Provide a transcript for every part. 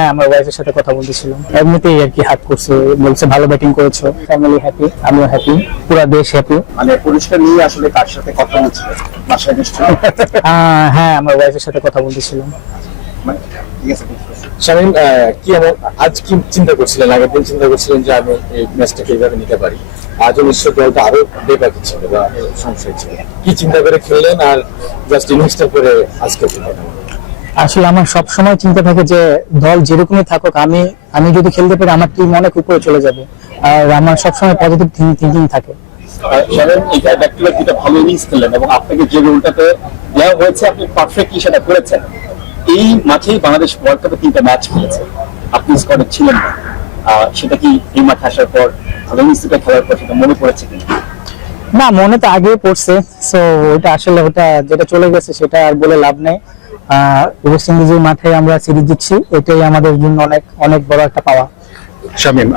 হ্যাঁ, আমার ওয়াইফের সাথে কথা বলতেছিলাম, এমনিতেই আর কি হাত করছে, বলছে ভালো ব্যাটিং করেছো, ফ্যামিলি হ্যাপি, আমিও হ্যাপি, পুরো দেশ হ্যাপি। মানে পুরস্কার নিয়ে আসলে কার সাথে কথা বলছিলেন বাসায় নিশ্চয়ই? হ্যাঁ, আমার ওয়াইফের সাথে কথা বলতেছিলাম। মানে ঠিক আছে, শামীম, কি এমন আজ কি চিন্তা করছিলেন? আগের দিন চিন্তা করছিলেন যে আমি এই ম্যাচটাকে এইভাবে নিতে পারি, আজও নিশ্চয় দলটা আরো বেবাকি ছিল বা সংশয় ছিল, কি চিন্তা করে খেললেন আর জাস্ট ইনিংসটা করে আজকে খেললেন? আসলে আমার সব সময় চিন্তা থাকে যে দল যেরকমই থাকুক, আমি আমি যদি খেলতে পারি আমার টিম অনেক উপরে চলে যাবে, আর আমার সবসময় পজিটিভ থিঙ্কিং থাকে। শামীম, এটা ব্যাক টু ব্যাক দুটো ভালো ইনিংস খেললেন এবং আপনাকে যে রোলটাতে দেওয়া হয়েছে আপনি পারফেক্টলি সেটা করেছেন। এই মাঠেই বাংলাদেশ ওয়ার্ল্ড কাপে 3টা ম্যাচ খেলেছে, আপনি স্কোয়াডে ছিলেন না। সেটা কি এই মাঠে আসার পর ভালো ইনিংস দুটো খেলার পর সেটা মনে পড়েছে কিনা? না, মনে তো আগে পড়ছে, সো ওটা আসলে ওটা যেটা চলে গেছে সেটা আর বলে লাভ নেই। ওয়েস্ট ইন্ডিজের মাঠে আমরা সিরিজ দিচ্ছি, এটাই আমাদের জন্য অনেক অনেক বড় একটা পাওয়া। শামীম,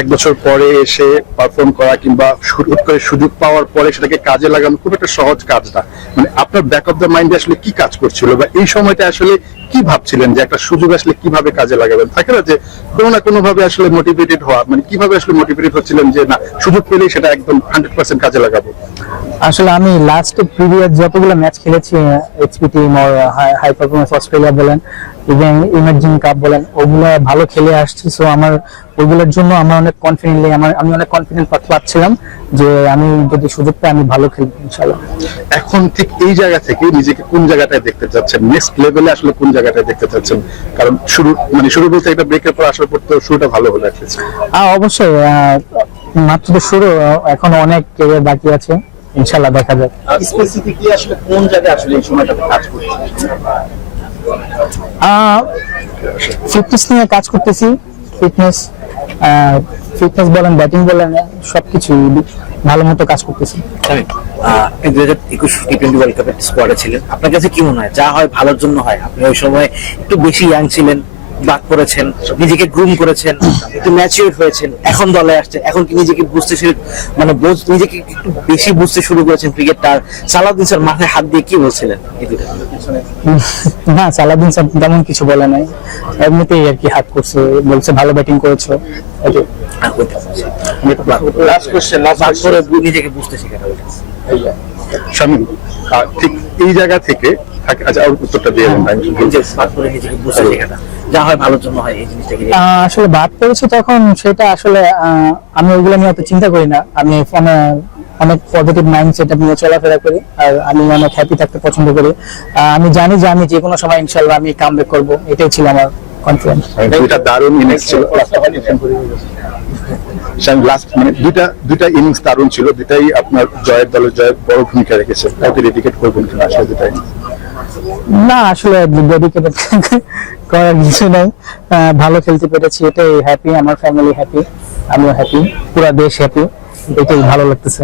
এক বছর পরে এসে পারফর্ম করা কিংবা হুট করে সুযোগ পাওয়ার পরে সেটাকে কাজে লাগানো খুব একটা সহজ কাজ না। মানে আপনার ব্যাক অফ দ্য মাইন্ডে আসলে কি কাজ করছিল বা এই সময়টা আসলে কি ভাবছিলেন যে একটা সুযোগ আসলে কিভাবে কাজে লাগাবেন? থাকে না যে কোনো না কোনো ভাবে আসলে মোটিভেটেড হওয়া, মানে কিভাবে আসলে মোটিভেটেড হচ্ছিলেন যে না সুযোগ পেলেই সেটা একদম 100% কাজে লাগাবো? আসলে আমি লাস্ট পিরিয়ড যতগুলো ম্যাচ খেলেছি, এইচপি টিম আর হাই পারফরমেন্স অস্ট্রেলিয়া বলেন, ইভেন ইমার্জিং কাপ বলেন, ওগুলো ভালো খেলে আসছি। সো আমার ওইগুলোর জন্য আমার অনেক কনফিডেন্টলি আমি অনেক কনফিডেন্ট পাচ্ছিলাম যে আমি যদি সুযোগ পাই আমি ভালো খেলবো ইনশাআল্লাহ। এখন ঠিক এই জায়গা থেকে নিজেকে কোন জায়গাটায় দেখতে চাচ্ছেন, নেক্সট লেভেলে আসলে কোন জায়গাটায় দেখতে চাচ্ছেন? কারণ শুরু বলতে একটা ব্রেকের পর আসার পর তো শুরুটা ভালো হলো অ্যাটলিস্ট। অবশ্যই, মাত্র তো শুরু, এখন অনেক ক্যারিয়ার বাকি আছে, ইনশাআল্লাহ দেখা যাক। স্পেসিফিকলি আসলে কোন জায়গায় আসলে এই সময়টাতে কাজ করছেন? ফিটনেস নিয়ে কাজ করতেছি, ফিটনেস বলেন, ব্যাটিং বলেন, সবকিছু ভালো মতো কাজ করতেছি। শামীম, 2021 টি-20 ওয়ার্ল্ড কাপের স্কোয়াডে ছিলেন, আপনার কাছে কি মনে হয় যা হয় ভালোর জন্য হয়? আপনি ওই সময় একটু বেশি ইয়াং ছিলেন, বাদ করেছেন, নিজেকে গ্রুম করেছেন, একটু ম্যাচিউর হয়েছেন, এখন দলে আসছেন, এখন কি নিজেকে বুঝতে শুরু, মানে নিজেকে একটু বেশি বুঝতে শুরু করেছেন ক্রিকেটটা? সালাউদ্দিন স্যার মাথায় হাত দিয়ে কি বলছিলেন এই দুটো? না, সালাউদ্দিন স্যার তেমন কিছু বলে নাই, এমনিতেই আর কি হাত করছে, বলছে ভালো ব্যাটিং করেছো। লাস্ট কোশ্চেন, বাদ করে নিজেকে বুঝতে শেখাটা ওইটা। শামীম, ঠিক এই জায়গা থেকে আচ্ছা আর উত্তরটা দিয়ে দেন। যে বাদ করে নিজেকে বুঝতে শেখাটা যা হয় ভালোর জন্য হয়, এই জিনিসটাকে আসলে বাদ করেছি তখন, সেটা আসলে আমি ওইগুলো নিয়ে অত চিন্তা করি না। আমি ফোনে অনেক পজিটিভ মাইন্ডসেট নিয়ে চলাফেরা করি, আর আমি অনেক হ্যাপি থাকতে পছন্দ করি। আমি জানি যে আমি যে কোনো সময় ইনশাআল্লাহ আমি কামব্যাক করব, এটাই ছিল আমার কনফিডেন্স। দুইটা দারুণ ইনিংস ছিল লাস্ট, মানে দুইটা ইনিংস দারুণ ছিল, দুটাই আপনার দলের জয়ের বড় ভূমিকা রেখেছে। কাউকে ডেডিকেট করবেন কিনা আসলে দুটাই? না, আসলে ডেডিকেটেড করার কিছু নাই, ভালো খেলতে পেরেছি, এটাই হ্যাপি, আমার ফ্যামিলি হ্যাপি, আমিও হ্যাপি, পুরো দেশ হ্যাপি, এটাই ভালো লাগতেছে।